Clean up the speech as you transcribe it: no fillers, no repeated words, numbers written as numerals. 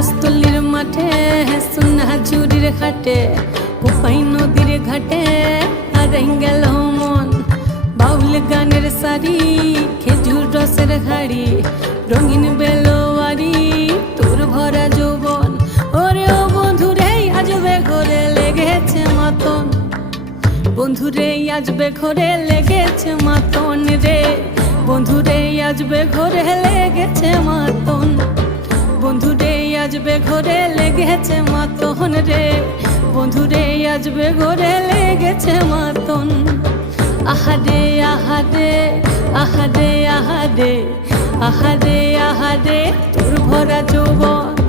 গাছতলির মাঠে সোনা চুরির খাটে কোপাই নদীর ঘাটে হারাই গেল মন বাউল গানের শাড়ি খেজুর রসের হাড়ি রঙিন বেলোয়ারি তোর ভরা যৌবন ওরে ও বন্ধুরে আজবে ঘরে লেগেছে মাতন বন্ধুরে আজবে ঘরে লেগেছে মাতন রে বন্ধুরে আজবে ঘরে লেগেছে মাতন বন্ধুরে আজবে ঘরে লেগেছে মাতন রে বন্ধুরে আজবে ঘরে লেগেছে মাতন আহারে আহারে আহারে আহারে আহারে আহারে তোর ভরা যৌবন